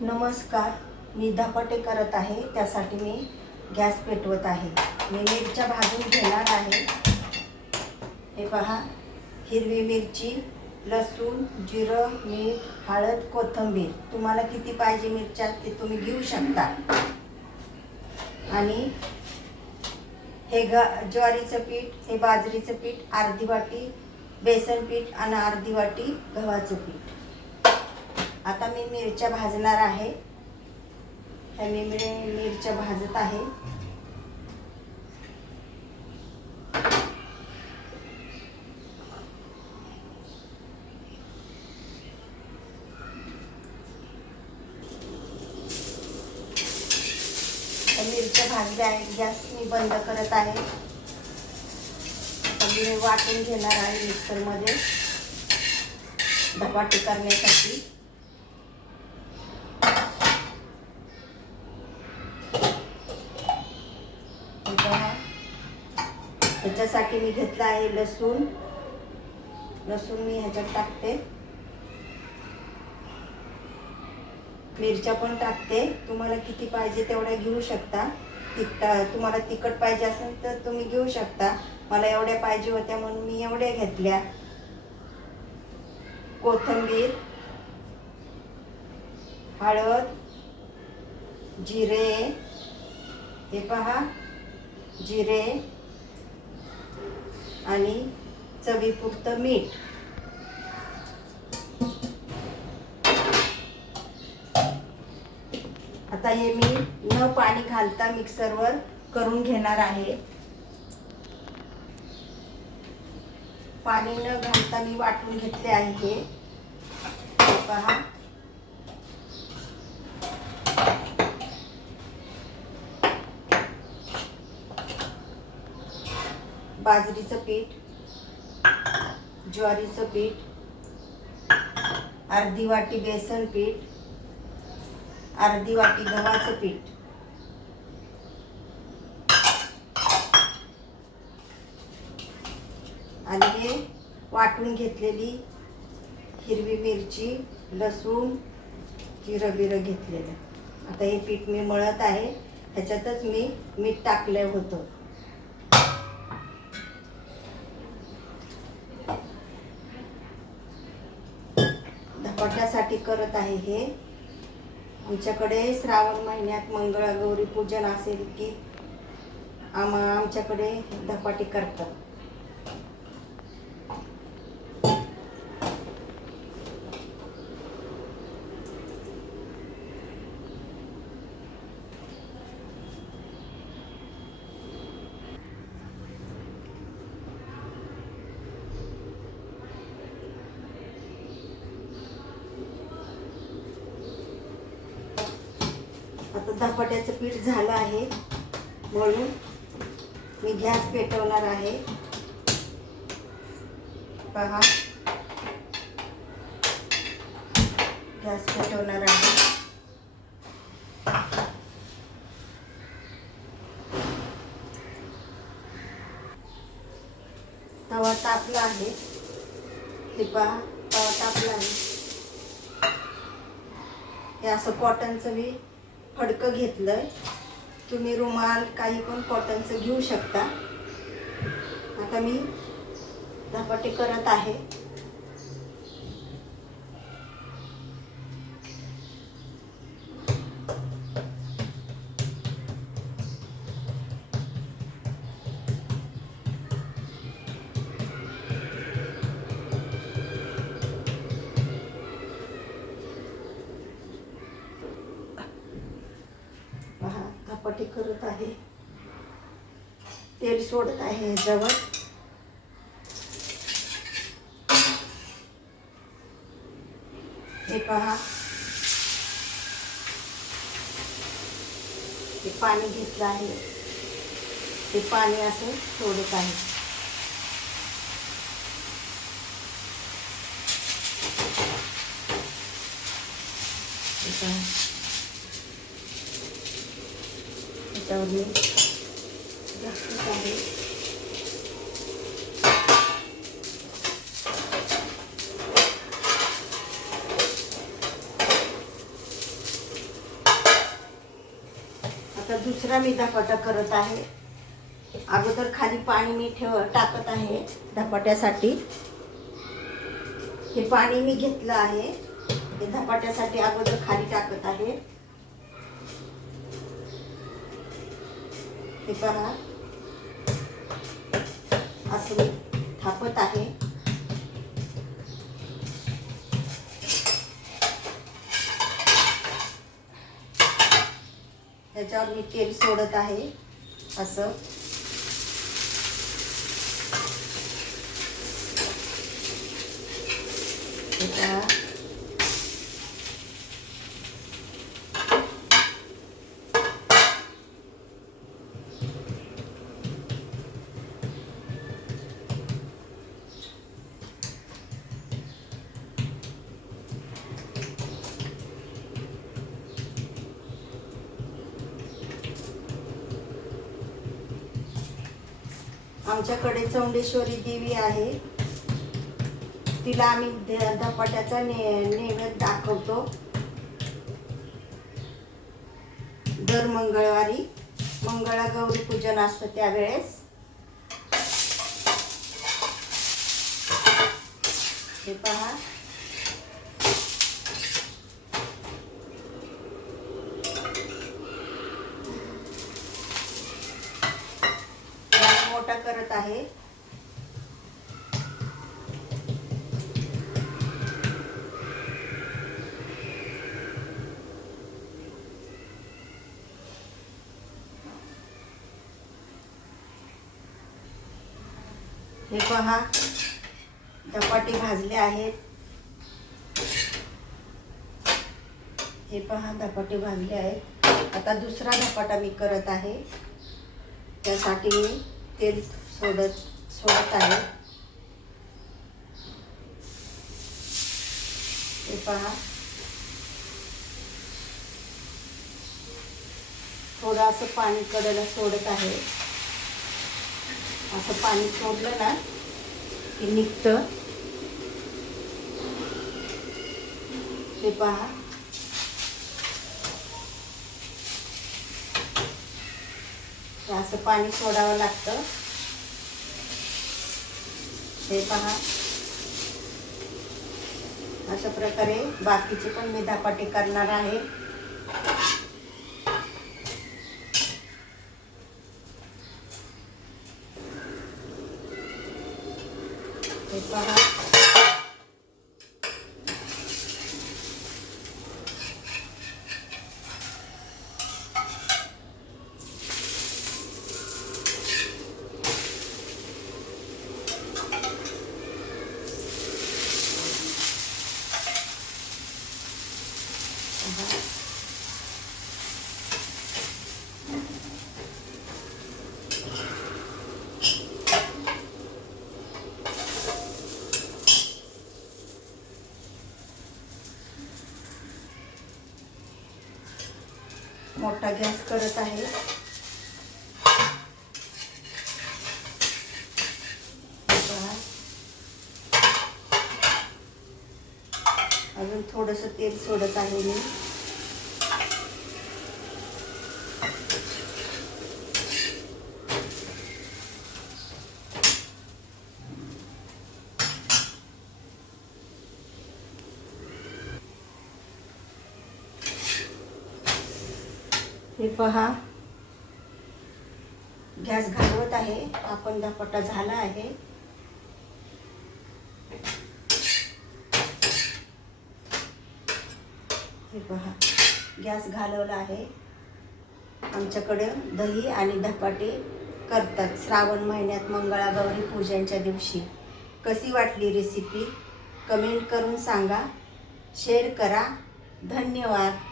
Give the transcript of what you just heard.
नमस्कार, मी धपाटे करत आहे. त्यासाठी मी गॅस पेटवत आहे. मी मिरच्या भाजून घेणार आहे. हे पहा, हिरवी मिरची, लसूण, जिरं, मीठ, हळद, कोथिंबीर. तुम्हाला किती पाहिजे मिरच्या ते तुम्ही घेऊ शकता. आणि हे ज्वारीचं पीठ, हे बाजरीचं पीठ, अर्धी वाटी बेसन पीठ आणि अर्धी वाटी गव्हाचं पीठ. आता मी मिरच्या भाजणार आहे. मी मिरच्या भाजत आहे. मिरच्या भाजल्या आहेत. गॅस मी बंद करत आहे. मी वाटून घेणार आहे मिक्सरमध्ये धपाटे करण्यासाठी. त्याच्यासाठी मी घेतला आहे लसूण मी ह्याच्यात टाकते. मिरच्या पण टाकते. तुम्हाला किती पाहिजे तेवढ्या घेऊ शकता. तुम्हाला तिखट पाहिजे असेल तर तुम्ही घेऊ शकता. मला एवढ्या पाहिजे होत्या म्हणून मी एवढ्या घेतल्या. कोथिंबीर, हळद, जिरे, हे पहा जिरे आणि चवीपुरतं मीठ. आता हे मी न पाणी घालता मिक्सरवर करून घेणार आहे. पाणी न घालता मी वाटून घेतले आहे. हे पहा, बाजरीचं पीठ, ज्वारीचं पीठ, अर्धी वाटी बेसन पीठ, अर्धी वाटी गव्हाचं पीठ, आणि हे वाटून घेतलेली हिरवी मिरची, लसूण, जिरं बिरं घेतलेलं. आता हे पीठ मी मळत आहे. ह्याच्यातच मी मीठ टाकलं होतं. धपाट्यासाठी करत आहे हे. आमच्याकडे श्रावण महिन्यात मंगळागौरी पूजन असेल की आमच्याकडे धपाटे करतात. आता धपाट्याचं पीठ झालं आहे म्हणून मी गॅस पेटवणार आहे. पहा, गॅस पेटवणार आहे. तवा तापला आहे. हे पहा, तवा तापला आहे. हे असं कॉटनचं मी फडकं घेतलंय. तुम्ही रुमाल काही पण कॉटनचं घेऊ शकता. आता मी धपाटे करत आहे. धपाटे करत आहे. तेल सोडत आहे ह्याच्यावर. हे पहा, हे पाणी घेतलं आहे. ते पाणी असं सोडत आहे. त्याच्यावर जास्त आहे. आता दुसरा मी धपाटा करत आहे. अगोदर खाली पाणी मी टाकत आहे धपाट्यासाठी. हे पाणी मी घेतलं आहे, हे धपाट्यासाठी अगोदर खाली टाकत आहे. हे पहा, असं मी थापत आहे. त्याच्यावर मी तेल सोडत आहे असं. हे पहा, आमच्याकडे चौंडेश्वरी देवी आहे, तिला आम्ही धपाट्याचा नैवेद्य दाखवतो दर मंगळवारी. मंगळागौरी पूजन असतं त्यावेळेस. हे पहा, मोठा करत आहे. हे पहा, धपाटे भाजले आहेत. हे पहा, धपाटे भाजले आहेत. आता दुसरा धपाटा मी करत आहे, त्यासाठी मी तेल सोडत आहे. हे पहा, थोडं असं पाणी कडेला सोडत आहे. असं पाणी सोडलं ना की निघतं. हे पहा, असं पाणी सोडावं लागतं. हे पहा, अशा प्रकारे बाकीचे पण मी धपाटे करणार आहे. हे पहा, मोठा गॅस करत आहे. अजून थोडंसं तेल सोडत आहे मी. हे पहा, गॅस घालवत आहे. आपण धपाटा झाला आहे. हे पहा, गॅस घालवला आहे. आमच्याकडे दही आणि धपाटे करतात श्रावण महिन्यात मंगळागौरी पूजनच्या दिवशी. कशी वाटली रेसिपी कमेंट करून सांगा, शेअर करा. धन्यवाद.